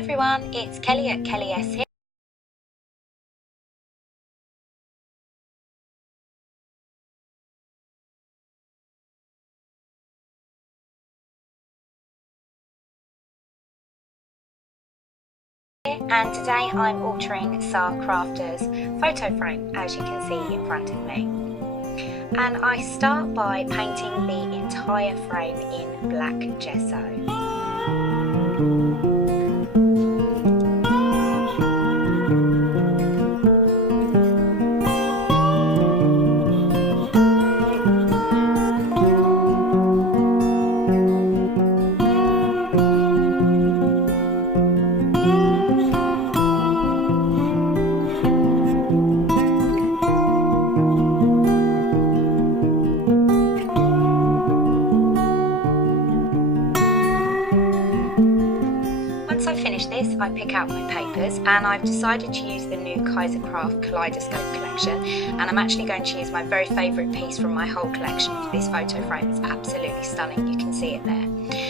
everyone, it's Kelly at Kelly S here. And today I'm altering Sacrafters photo frame, as you can see in front of me. And I start by painting the entire frame in black gesso. Once I finish this, I pick out my papers, and I've decided to use the new Sacrafters Kaleidoscope collection, and I'm actually going to use my very favourite piece from my whole collection for this photo frame. It's absolutely stunning, you can see it there.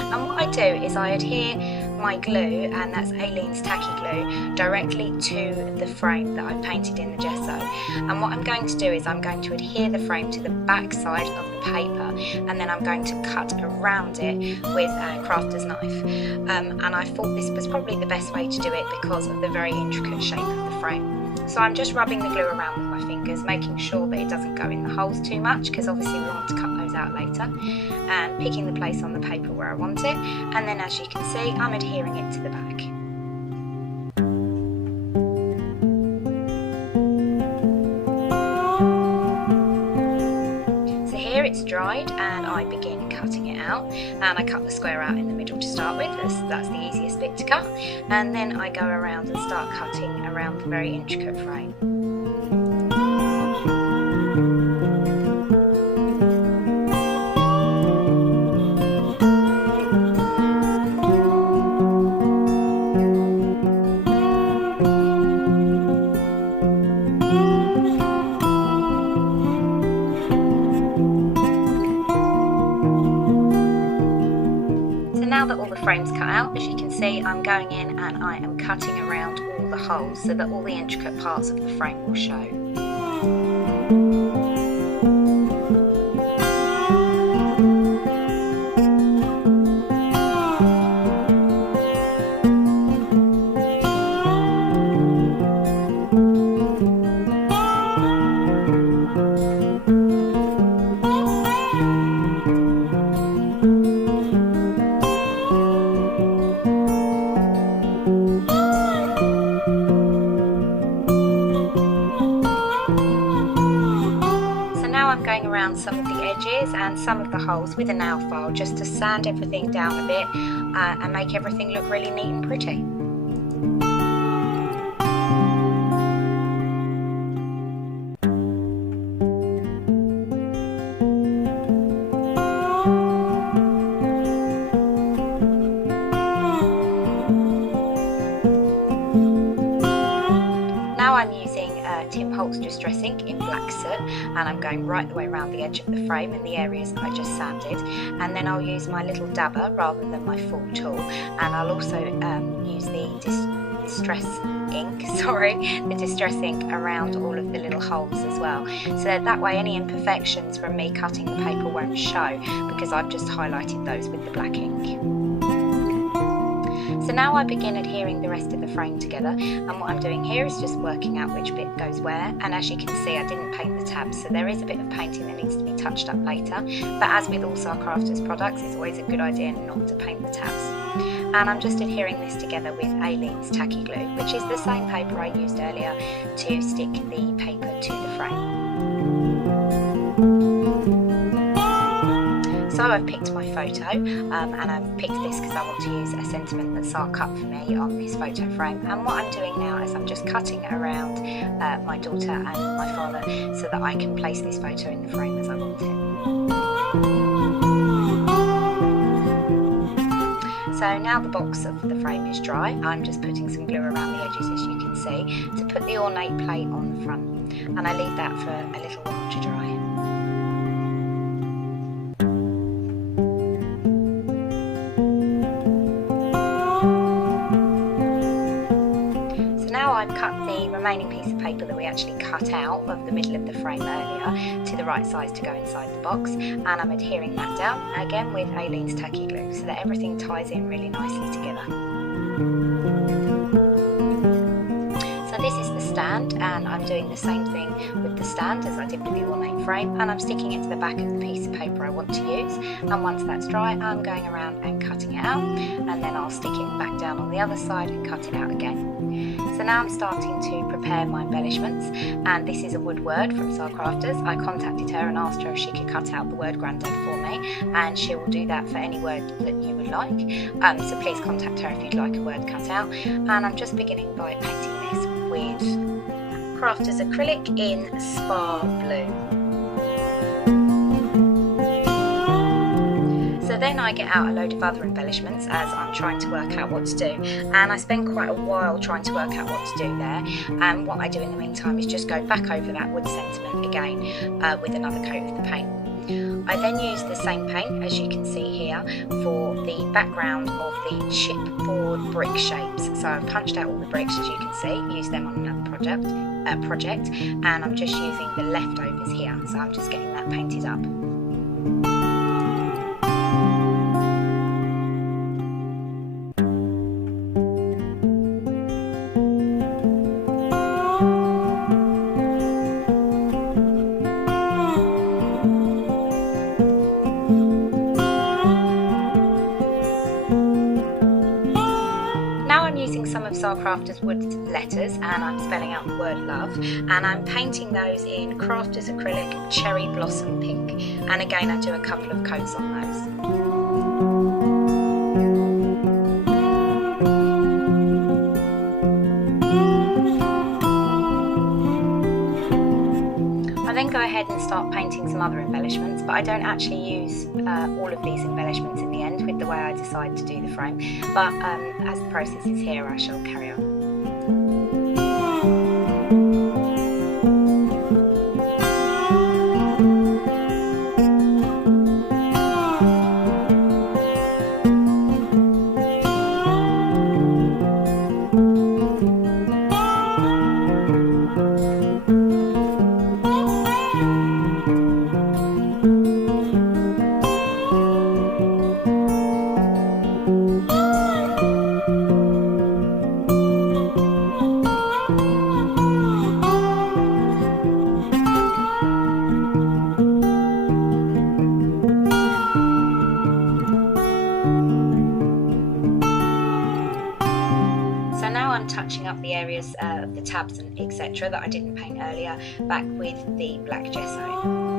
And what I do is I adhere my glue, and that's Aleene's tacky glue, directly to the frame that I've painted in the gesso. And what I'm going to do is I'm going to adhere the frame to the back side of the paper, and then I'm going to cut around it with a crafter's knife. And I thought this was probably the best way to do it because of the very intricate shape of the frame. So I'm just rubbing the glue around with my fingers, making sure that it doesn't go in the holes too much, because obviously we want to cut those out later, and picking the place on the paper where I want it, and then as you can see I'm adhering it to the back. So here it's dried and I begin cutting it out, and I cut the square out in the middle to start with, that's the easiest bit to cut, and then I go around and start cutting around the very intricate frame. Now that all the frame's cut out, as you can see, I'm going in and I am cutting around all the holes so that all the intricate parts of the frame will show. I'm going around some of the edges and some of the holes with a nail file just to sand everything down a bit and make everything look really neat and pretty. Now I'm using Tim Holtz Distress Ink in black soot, and I'm going right the way around the edge of the frame in the areas that I just sanded, and then I'll use my little dabber rather than my full tool, and I'll also use the distress ink around all of the little holes as well, so that way any imperfections from me cutting the paper won't show, because I've just highlighted those with the black ink. So now I begin adhering the rest of the frame together, and what I'm doing here is just working out which bit goes where, and as you can see I didn't paint the tabs, so there is a bit of painting that needs to be touched up later, but as with all Sacrafters products it's always a good idea not to paint the tabs. And I'm just adhering this together with Aleene's tacky glue, which is the same paper I used earlier to stick the paper to the frame. So I've picked my photo, and I've picked this because I want to use a sentiment that Sar cut for me on this photo frame, and what I'm doing now is I'm just cutting around my daughter and my father so that I can place this photo in the frame as I want it. So now the box of the frame is dry, I'm just putting some glue around the edges, as you can see, to put the ornate plate on the front, and I leave that for a little while to dry. remaining piece of paper that we actually cut out of the middle of the frame earlier to the right size to go inside the box, and I'm adhering that down again with Aleene's tacky glue so that everything ties in really nicely together. So this is the stand, and I'm doing the same thing with the stand as I did with the ornate frame, and I'm sticking it to the back of the piece of paper I want to use, and once that's dry I'm going around and cutting it out, and then I'll stick it back down on the other side and cut it out again. So now I'm starting to prepare my embellishments, and this is a wood word from Sacrafters. I contacted her and asked her if she could cut out the word Granddad for me, and she will do that for any word that you would like. So please contact her if you'd like a word cut out. And I'm just beginning by painting this with Crafters acrylic in Spa Blue. So then I get out a load of other embellishments as I'm trying to work out what to do, and I spend quite a while trying to work out what to do there, and what I do in the meantime is just go back over that wood sentiment again with another coat of the paint. I then use the same paint, as you can see here, for the background of the chipboard brick shapes. So I've punched out all the bricks, as you can see, used them on another project, and I'm just using the leftovers here, so I'm just getting that painted up. Some of Sacrafters wood letters, and I'm spelling out the word love, and I'm painting those in Crafters acrylic cherry blossom pink, and again I do a couple of coats on those. I then go ahead and start painting some other embellishments, but I don't actually use all of these embellishments in the end with the way I decide to do the frame, but as the process is here I shall carry on. Touching up the areas of the tabs and etc. that I didn't paint earlier back with the black gesso.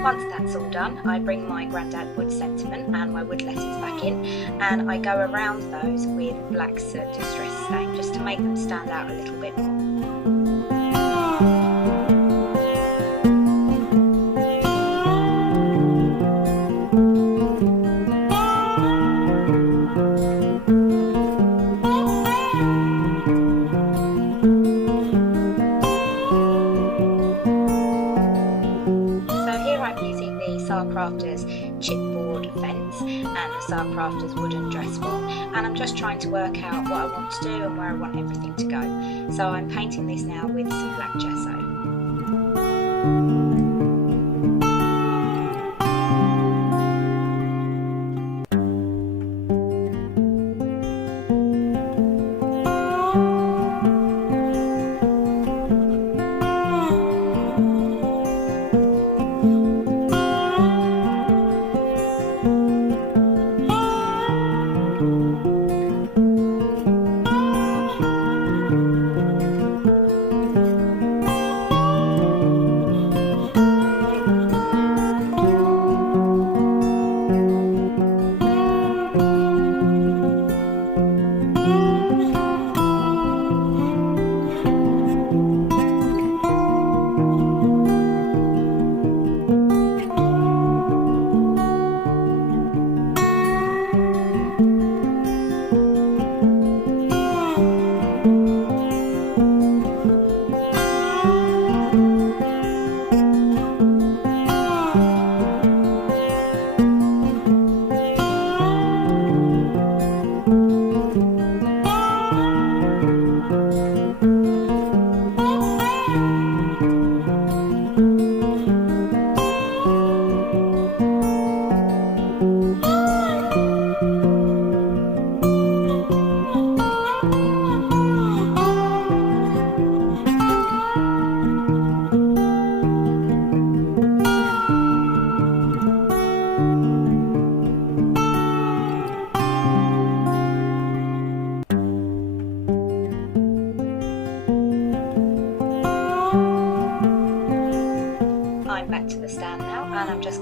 Once that's all done, I bring my Granddad wood sentiment and my wood letters back in, and I go around those with black distress stain just to make them stand out a little bit more. Sacrafters chipboard fence and the Sacrafters wooden dress form, and I'm just trying to work out what I want to do and where I want everything to go. So I'm painting this now with some black gesso.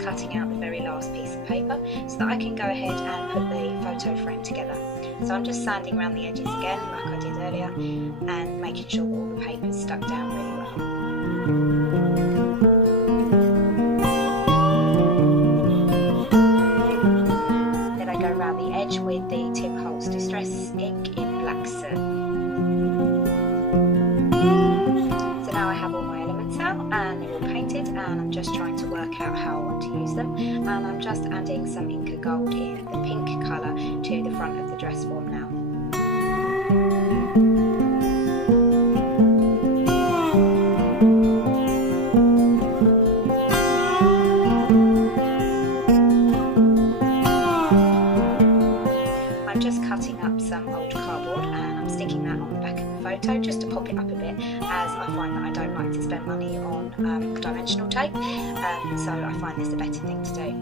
cutting out the very last piece of paper so that I can go ahead and put the photo frame together. So I'm just sanding around the edges again like I did earlier and making sure all the paper's stuck down really well. Then I go around the edge with the Tip Holes Distress ink in Black Soot. So now I have all my elements out and they're all painted, and I'm just trying to work out how I want to use them, and I'm just adding some Inca Gold in the pink colour to the front of the dress form now. I'm just cutting up some old cardboard and I'm sticking that on the back of the photo just to pop it up a bit, as I find that I don't like to spend money on dimensional tape, so I find this a better thing to do.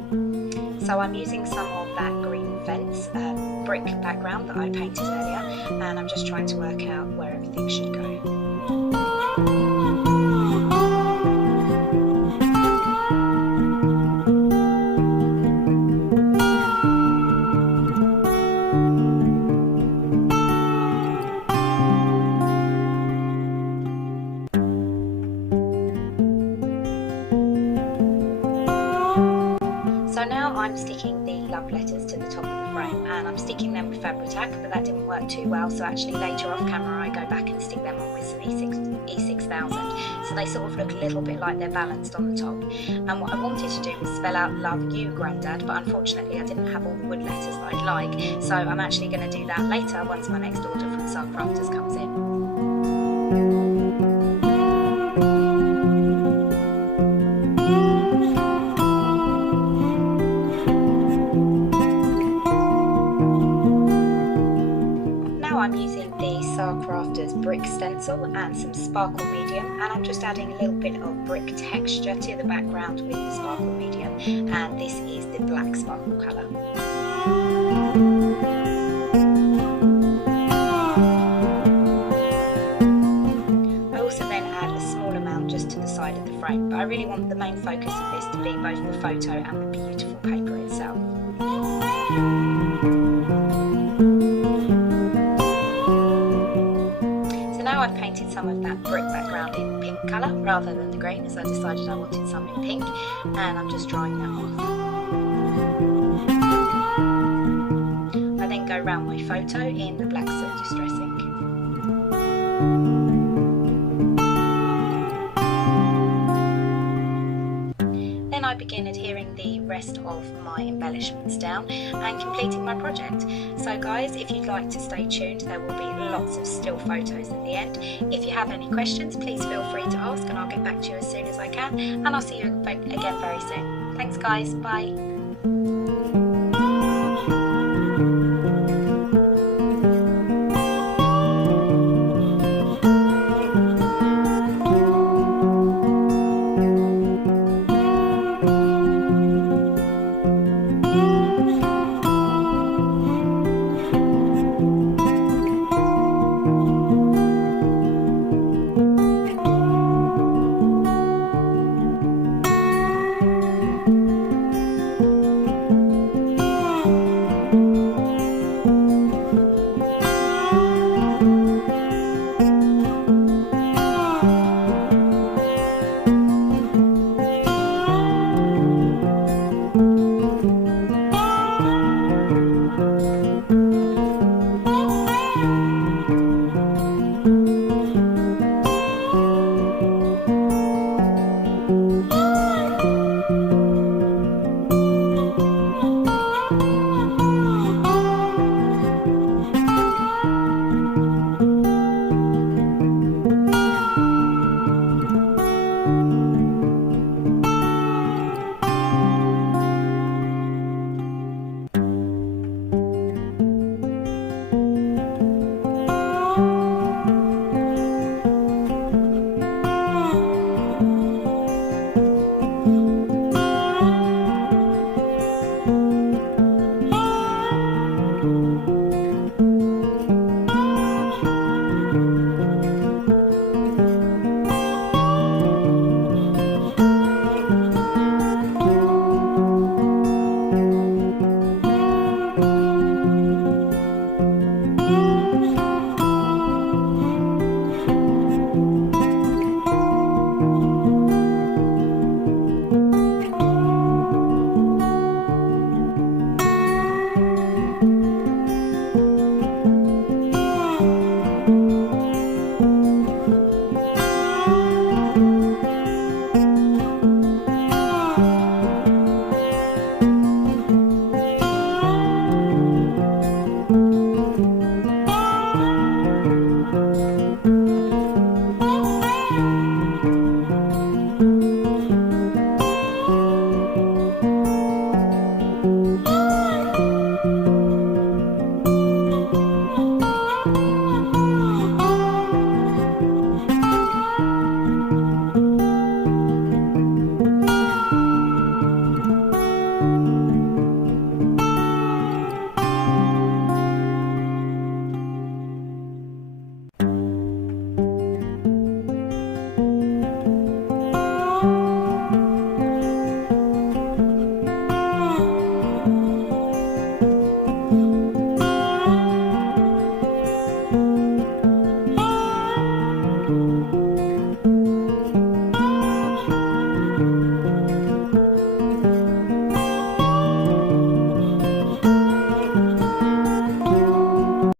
So I'm using some of that green fence brick background that I painted earlier, and I'm just trying to work out where everything should go. So now I'm sticking the love letters to the top of the frame, and I'm sticking them with Fabri-Tac, but that didn't work too well, so actually later off camera I go back and stick them on with some E6000, so they sort of look a little bit like they're balanced on the top. And what I wanted to do was spell out "Love You, Granddad," but unfortunately I didn't have all the wood letters that I'd like, so I'm actually going to do that later once my next order from Sacrafters comes in. I'm using the Sacrafters brick stencil and some sparkle medium, and I'm just adding a little bit of brick texture to the background with the sparkle medium, and this is the black sparkle colour. I also then add a small amount just to the side of the frame, but I really want the main focus of this to be both the photo and the beautiful paper itself. Now I've painted some of that brick background in pink colour rather than the green, as I decided I wanted some in pink, and I'm just drying that off. I then go round my photo in the Black Soot Distress ink. Then I begin adhering the rest of my embellishments down and completing my project. So guys, if you'd like to stay tuned, there will be lots of still photos at the end. If you have any questions, please feel free to ask and I'll get back to you as soon as I can, and I'll see you again very soon. Thanks guys, bye.